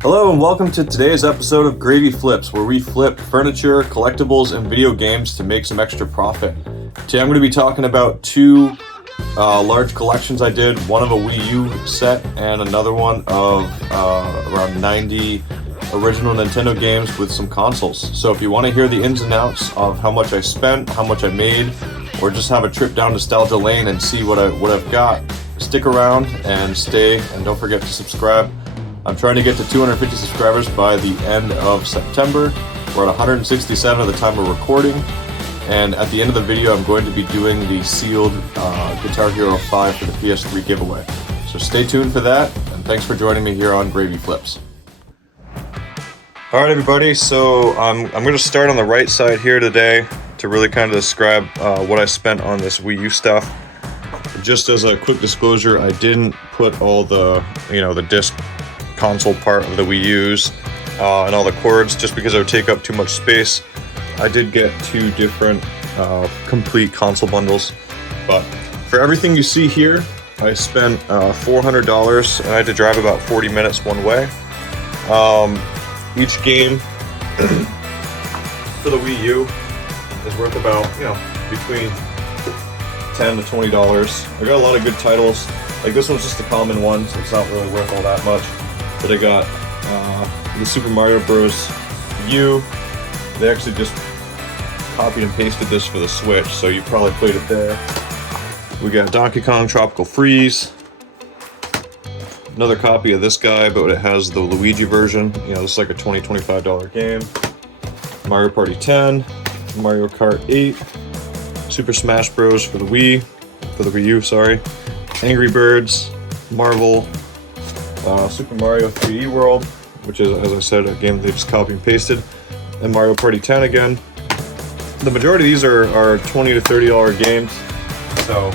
Hello and welcome to today's episode of Gravy Flips, where we flip furniture, collectibles, and video games to make some extra profit. Today I'm going to be talking about two large collections I did, one of a Wii U set and another one of around 90 original Nintendo games with some consoles. So if you want to hear the ins and outs of how much I spent, how much I made, or just have a trip down nostalgia lane and see what I've got, stick around and stay, and don't forget to subscribe. I'm trying to get to 250 subscribers by the end of September. We're at 167 at the time of recording. And at the end of the video, I'm going to be doing the sealed Guitar Hero 5 for the PS3 giveaway. So stay tuned for that, and thanks for joining me here on Gravy Flips. Alright everybody, so I'm going to start on the right side here today to really kind of describe what I spent on this Wii U stuff. Just as a quick disclosure, I didn't put all the disc console part of the Wii U's and all the cords just because it would take up too much space. I did get two different complete console bundles, but for everything you see here, I spent $400 and I had to drive about 40 minutes one way. Each game for the Wii U is worth about, between $10 to $20. I got a lot of good titles. Like this one's just a common one, so it's not really worth all that much. But I got the Super Mario Bros. U. They actually just copied and pasted this for the Switch, so you probably played it there. We got Donkey Kong Tropical Freeze. Another copy of this guy, but it has the Luigi version. This is like a $20, $25 game. Mario Party 10, Mario Kart 8, Super Smash Bros. For the Wii U, sorry. Angry Birds, Marvel, Super Mario 3D World, which is, as I said, a game they just copy and pasted, and Mario Party 10 again. The majority of these are $20 to $30 games, so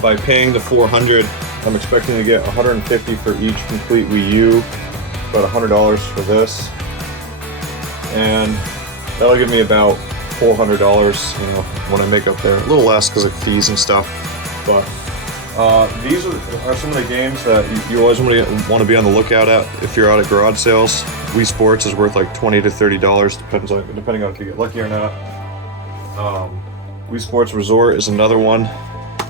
by paying the $400, I'm expecting to get $150 for each complete Wii U, about $100 for this, and that'll give me about $400, when I make up there. A little less because of fees and stuff, but these are some of the games that you always want to be on the lookout at if you're out at garage sales. Wii Sports is worth like $20 to $30, depending on if you get lucky or not. Wii Sports Resort is another one.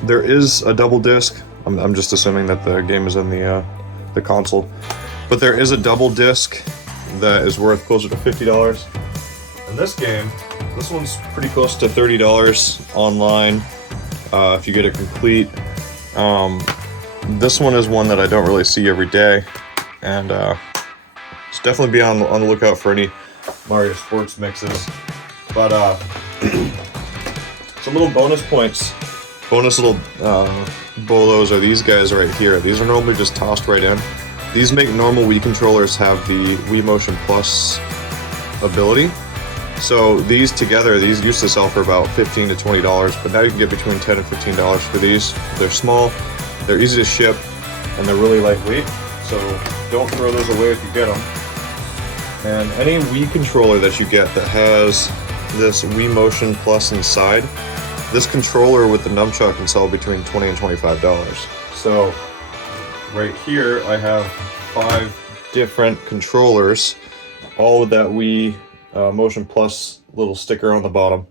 There is a double disc. I'm just assuming that the game is in the console, but there is a double disc that is worth closer to $50. And this one's pretty close to $30 online if you get it complete. This one is one that I don't really see every day, and just definitely be on the lookout for any Mario Sports mixes. But some little bonus points, bonus little bolos are these guys right here. These are normally just tossed right in. These make normal Wii controllers have the Wii Motion Plus ability. So these together, these used to sell for about $15 to $20, but now you can get between $10 and $15 for these. They're small, they're easy to ship, and they're really lightweight, so don't throw those away if you get them. And any Wii controller that you get that has this Wii Motion Plus inside, this controller with the nunchuck can sell between $20 and $25. So right here I have 5 different controllers, all with that Wii Motion Plus little sticker on the bottom.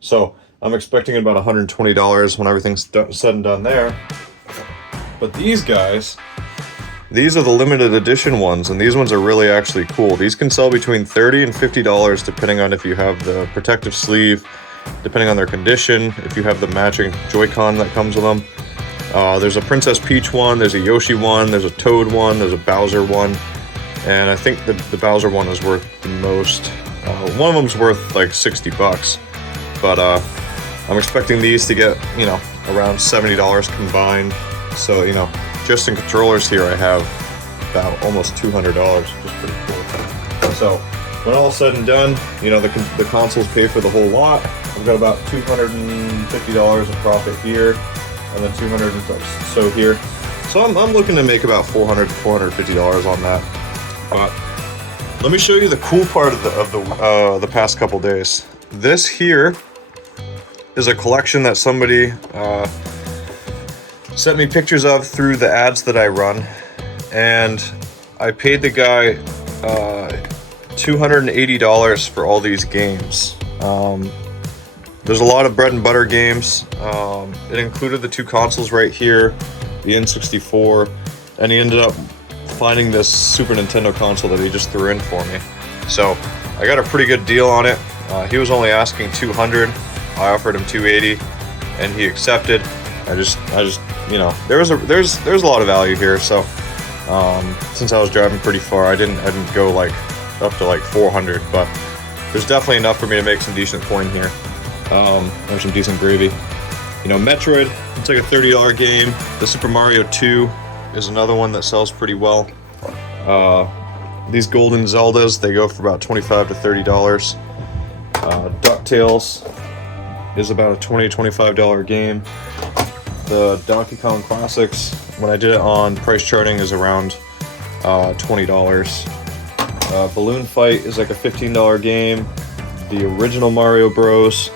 So I'm expecting about $120 when everything's said and done there. But these guys, these are the limited edition ones, and these ones are really actually cool. These can sell between $30 and $50 depending on if you have the protective sleeve, depending on their condition, if you have the matching Joy-Con that comes with them. There's a Princess Peach one, there's a Yoshi one, there's a Toad one, there's a Bowser one, and I think the Bowser one is worth the most. One of them's worth like $60, but I'm expecting these to get, around $70 combined. So, you know, just in controllers here, I have about almost $200, which is pretty cool. So, when all said and done, you know, the consoles pay for the whole lot. I've got about $250 of profit here, and then 200 or so here. So I'm looking to make about $400 to $450 on that. But let me show you the cool part of the past couple days. This here is a collection that somebody sent me pictures of through the ads that I run, and I paid the guy $280 for all these games. There's a lot of bread and butter games. It included the two consoles right here, the N64, and he ended up finding this Super Nintendo console that he just threw in for me. So I got a pretty good deal on it. He was only asking $200. I offered him $280, and he accepted. I just, you know, there's a lot of value here. So since I was driving pretty far, I didn't go like up to like 400, but there's definitely enough for me to make some decent coin here. Or some decent gravy. You know, Metroid, it's like a $30 game. The Super Mario 2 is another one that sells pretty well. These Golden Zeldas, they go for about $25 to $30. DuckTales is about a $20 to $25 game. The Donkey Kong Classics, when I did it on price charting, is around $20. Balloon Fight is like a $15 game. The original Mario Bros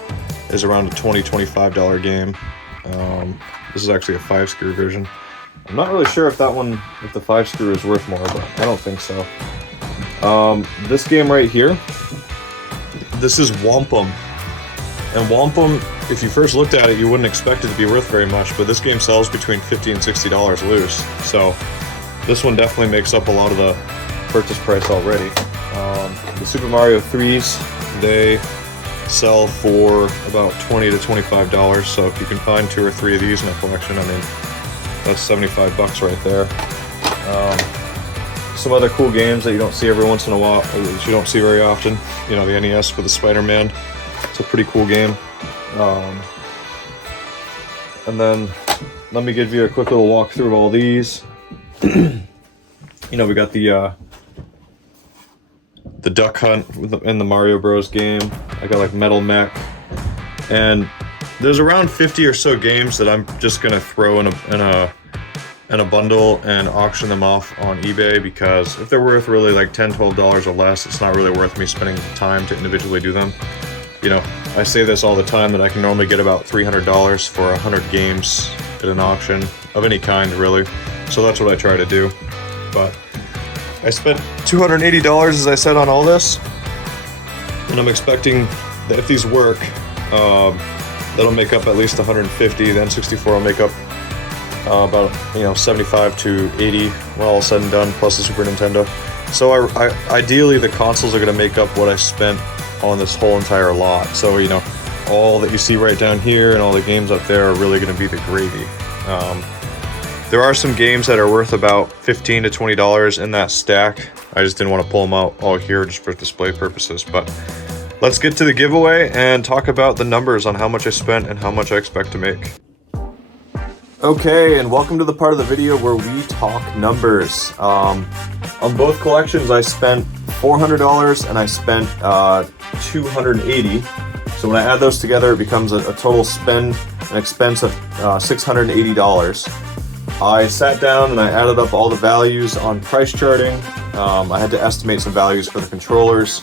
is around a $20 to $25 game. This is actually a 5-screw version. I'm not really sure if that one, if the 5-screw is worth more, but I don't think so. This game right here, this is Wampum. And Wampum, if you first looked at it, you wouldn't expect it to be worth very much, but this game sells between $50 and $60 loose. So this one definitely makes up a lot of the purchase price already. The Super Mario 3s, they sell for about $20 to $25. So if you can find 2 or 3 of these in a collection, I mean, that's 75 bucks right there. Some other cool games that you don't see every once in a while, that you don't see very often. You know, the NES for the Spider-Man. It's a pretty cool game. And then let me give you a quick little walkthrough of all these. You know, we got the Duck Hunt in the Mario Bros game. I got like Metal Mech, and there's around 50 or so games that I'm just gonna throw in a bundle and auction them off on eBay, because if they're worth really like $10, $12 or less, it's not really worth me spending time to individually do them. You know, I say this all the time that I can normally get about $300 for 100 games at an auction of any kind, really. So that's what I try to do. But I spent $280, as I said, on all this, and I'm expecting that if these work, that'll make up at least 150. Then 64 will make up about 75 to 80 when all is said and done, plus the Super Nintendo. So I ideally the consoles are going to make up what I spent on this whole entire lot. So you know, all that you see right down here and all the games up there are really going to be the gravy. There are some games that are worth about $15 to $20 in that stack. I just didn't want to pull them out all here just for display purposes. But let's get to the giveaway and talk about the numbers on how much I spent and how much I expect to make. Okay, and welcome to the part of the video where we talk numbers. On both collections, I spent $400 and I spent $280. So when I add those together, it becomes a total spend and expense of $680. I sat down and I added up all the values on price charting. I had to estimate some values for the controllers,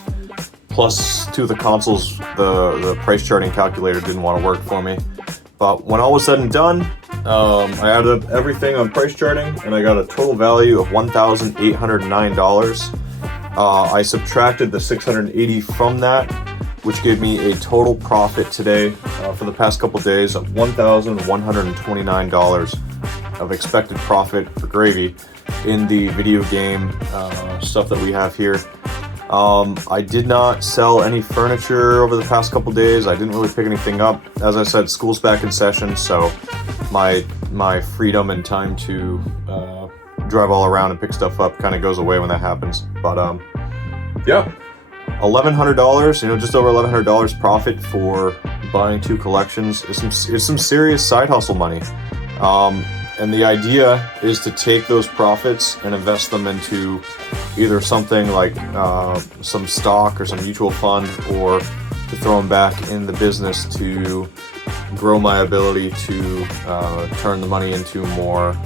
plus 2 of the consoles. The price charting calculator didn't want to work for me. But when all was said and done, I added up everything on price charting and I got a total value of $1,809. I subtracted the $680 from that, which gave me a total profit today for the past couple days of $1,129 of expected profit for gravy in the video game stuff that we have here. I did not sell any furniture over the past couple days. I didn't really pick anything up. As I said, school's back in session, so my freedom and time to drive all around and pick stuff up kind of goes away when that happens. But yeah, $1,100, just over $1,100 profit for buying 2 collections is some serious side hustle money. And the idea is to take those profits and invest them into either something like some stock or some mutual fund, or to throw them back in the business to grow my ability to turn the money into more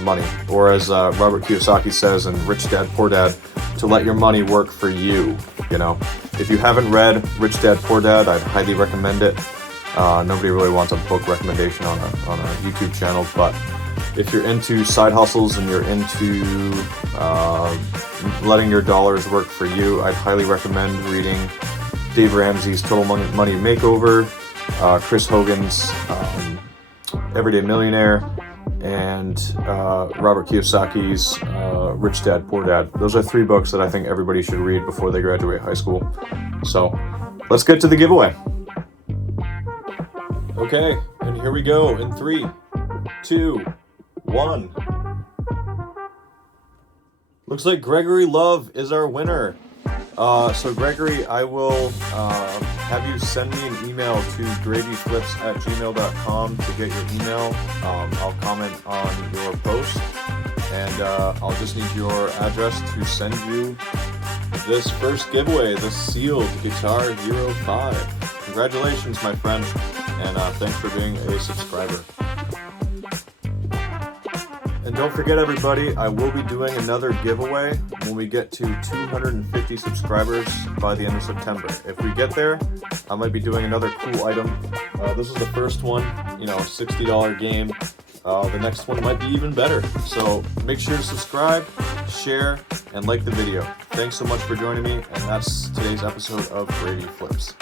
money. Or as Robert Kiyosaki says in Rich Dad, Poor Dad, to let your money work for you. You know, if you haven't read Rich Dad, Poor Dad, I'd highly recommend it. Nobody really wants a book recommendation on a YouTube channel, but if you're into side hustles and you're into letting your dollars work for you, I'd highly recommend reading Dave Ramsey's Total Money Makeover, Chris Hogan's Everyday Millionaire, and Robert Kiyosaki's Rich Dad, Poor Dad. Those are 3 books that I think everybody should read before they graduate high school. So let's get to the giveaway. Okay, and here we go in 3, 2, 1. Looks like Gregory Love is our winner. So Gregory, I will have you send me an email to gravyflips@gmail.com to get your email. I'll comment on your post, and I'll just need your address to send you this first giveaway, the sealed Guitar Hero 5. Congratulations, my friend, and thanks for being a subscriber. And don't forget, everybody, I will be doing another giveaway when we get to 250 subscribers by the end of September. If we get there, I might be doing another cool item. This is the first one, $60 game. The next one might be even better. So make sure to subscribe, share, and like the video. Thanks so much for joining me, and that's today's episode of Gravy Flips.